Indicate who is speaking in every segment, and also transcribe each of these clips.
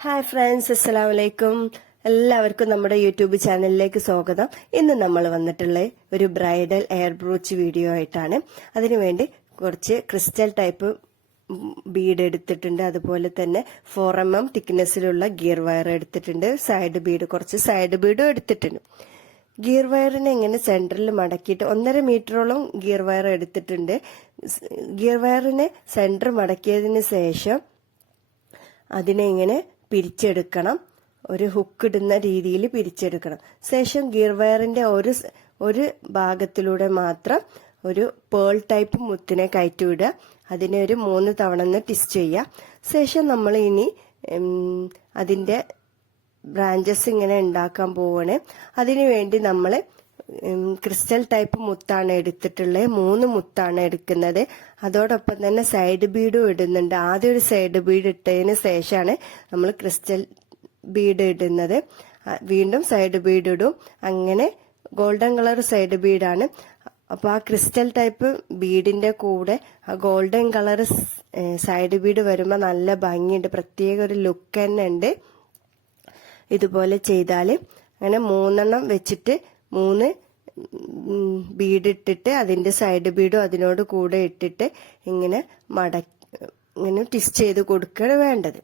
Speaker 1: Hi friends അസ്സലാമു വലൈക്കും എല്ലാവർക്കും നമ്മുടെ യൂട്യൂബ് ചാനലിലേക്ക് സ്വാഗതം. ഇന്ന് നമ്മൾ വന്നിട്ടുള്ള ഒരു ബ്രൈഡൽ എയർ ബ്രൂച്ച് വീഡിയോ ആയിട്ടാണ് അതിനുവേണ്ടി കുറച്ച് ക്രിസ്റ്റൽ ടൈപ്പ് ബീഡ് എടുത്തിട്ടുണ്ട്. അതുപോലെ തന്നെ ഫോർ എം എം തിക്നെസ്സിലുള്ള ഗിയർ വയർ എടുത്തിട്ടുണ്ട്. സൈഡ് ബീഡ് കുറച്ച് സൈഡ് ബീഡും എടുത്തിട്ടുണ്ട്. ഗിയർ വയറിനെ ഇങ്ങനെ സെന്ററിൽ മടക്കിയിട്ട് ഒന്നര മീറ്ററോളം ഗിയർ വയർ എടുത്തിട്ടുണ്ട്. ഗിയർ വയറിനെ സെന്റർ മടക്കിയതിന് ശേഷം അതിനെ ഇങ്ങനെ പിരിച്ചെടുക്കണം. ഒരു ഹുക്ക് ഇടുന്ന രീതിയിൽ പിരിച്ചെടുക്കണം. ശേഷം ഗിയർ വയറിന്റെ ഒരു ഒരു ഭാഗത്തിലൂടെ മാത്രം ഒരു പേൾ ടൈപ്പ് മുത്തിനെ കയറ്റി വിടുക അതിനെ ഒരു മൂന്ന് തവണ ഒന്ന് ടിസ്റ്റ് ചെയ്യുക. ശേഷം നമ്മൾ ഇനി അതിന്റെ ബ്രാഞ്ചസ് ഇങ്ങനെ ഉണ്ടാക്കാൻ പോവാണ്. അതിനു വേണ്ടി നമ്മൾ ക്രിസ്റ്റൽ ടൈപ്പ് മുത്താണ് എടുത്തിട്ടുള്ളത് മൂന്ന് മുത്താണ് എടുക്കുന്നത്. അതോടൊപ്പം തന്നെ സൈഡ് ബീഡും ഇടുന്നുണ്ട്. ആദ്യം ഒരു സൈഡ് ബീഡ് ഇട്ടതിന് ശേഷമാണ് നമ്മൾ ക്രിസ്റ്റൽ ബീഡ് ഇടുന്നത്. വീണ്ടും സൈഡ് ബീഡ് ഇടും. അങ്ങനെ ഗോൾഡൻ കളർ സൈഡ് ബീഡാണ് അപ്പോൾ ആ ക്രിസ്റ്റൽ ടൈപ്പ് ബീഡിന്റെ കൂടെ ആ ഗോൾഡൻ കളർ സൈഡ് ബീഡ് വരുമ്പോൾ നല്ല ഭംഗിയുണ്ട്. പ്രത്യേക ഒരു ലുക്ക് തന്നെ ഉണ്ട്. ഇതുപോലെ ചെയ്താൽ അങ്ങനെ മൂന്നെണ്ണം വെച്ചിട്ട് മൂന്ന് ബീഡ് ഇട്ടിട്ട് അതിന്റെ സൈഡ് ബീഡും അതിനോട് കൂടെ ഇട്ടിട്ട് ഇങ്ങനെ മട ഇങ്ങനെ ട്വിസ്റ്റ് ചെയ്ത് കൊടുക്കുകയാണ് വേണ്ടത്.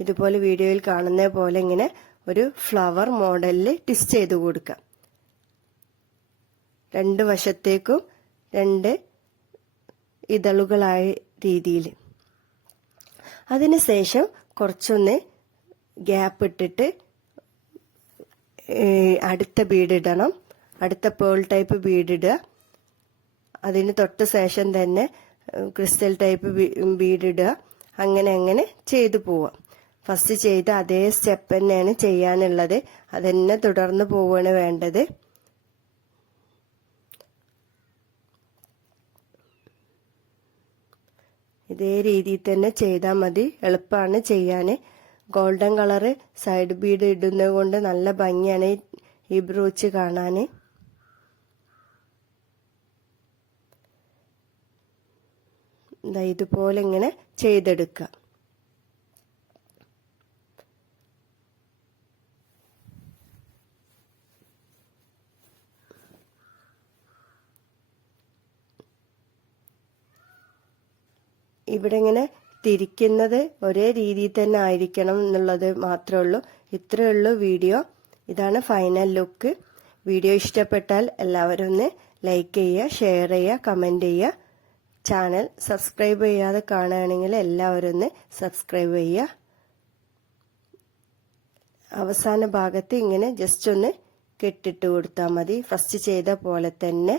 Speaker 1: ഇതുപോലെ വീഡിയോയിൽ കാണുന്ന പോലെ ഇങ്ങനെ ഒരു ഫ്ലവർ മോഡലിൽ ട്വിസ്റ്റ് ചെയ്ത് കൊടുക്കാം. രണ്ട് വശത്തേക്കും രണ്ട് ഇതളുകളായ രീതിയിൽ അതിനുശേഷം കുറച്ചൊന്ന് ഗ്യാപ്പ് ഇട്ടിട്ട് അടുത്ത ബീഡ് ഇടണം. അടുത്ത പേൾ ടൈപ്പ് ബീഡ് അതിന് തൊട്ട് ശേഷം തന്നെ ക്രിസ്റ്റൽ ടൈപ്പ് ബീഡ് അങ്ങനെ അങ്ങനെ ചെയ്തു പോവാം. ഫസ്റ്റ് ചെയ്ത അതേ സ്റ്റെപ്പ് തന്നെയാണ് ചെയ്യാനുള്ളത്. അതന്നെ തുടർന്ന് പോവുകയാണ് വേണ്ടത്. ഇതേ രീതിയിൽ തന്നെ ചെയ്താൽ മതി. എളുപ്പമാണ് ചെയ്യാൻ. ഗോൾഡൻ കളറ് സൈഡ് ബീഡ് ഇടുന്നത് കൊണ്ട് നല്ല ഭംഗിയാണ് ഈ- ബ്രോച്ച് കാണാൻ ഇതുപോലെ ഇങ്ങനെ ചെയ്തെടുക്കുക ഇവിടെ ഇങ്ങനെ തിരിക്കുന്നത് ഒരേ രീതിയിൽ തന്നെ ആയിരിക്കണം എന്നുള്ളത് മാത്രമേ ഉള്ളൂ. ഇത്രയേ ഉള്ളൂ വീഡിയോ. ഇതാണ് ഫൈനൽ ലുക്ക് വീഡിയോ ഇഷ്ടപ്പെട്ടാൽ എല്ലാവരും ഒന്ന് ലൈക്ക് ചെയ്യുക ഷെയർ ചെയ്യുക കമന്റ് ചെയ്യുക. ചാനൽ സബ്സ്ക്രൈബ് ചെയ്യാതെ കാണുകയാണെങ്കിൽ എല്ലാവരും ഒന്ന് സബ്സ്ക്രൈബ് ചെയ്യുക. അവസാന ഭാഗത്ത് ഇങ്ങനെ ജസ്റ്റ് ഒന്ന് കെട്ടിട്ട് കൊടുത്താൽ മതി. ഫസ്റ്റ് ചെയ്ത പോലെ തന്നെ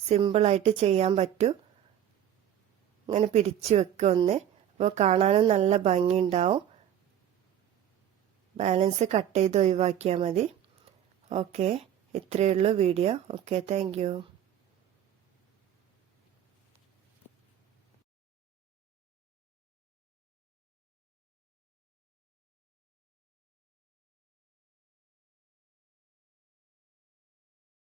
Speaker 1: സിമ്പിളായിട്ട് ചെയ്യാൻ പറ്റൂ. ഇങ്ങനെ പിരിച്ചു വെക്കുക ഒന്ന്. അപ്പോൾ കാണാനും നല്ല ഭംഗിയുണ്ടാവും. ബാലൻസ് കട്ട് ചെയ്ത് ഒഴിവാക്കിയാൽ മതി. ഓക്കെ. ഇത്രയേ ഉള്ളൂ വീഡിയോ. Okay thank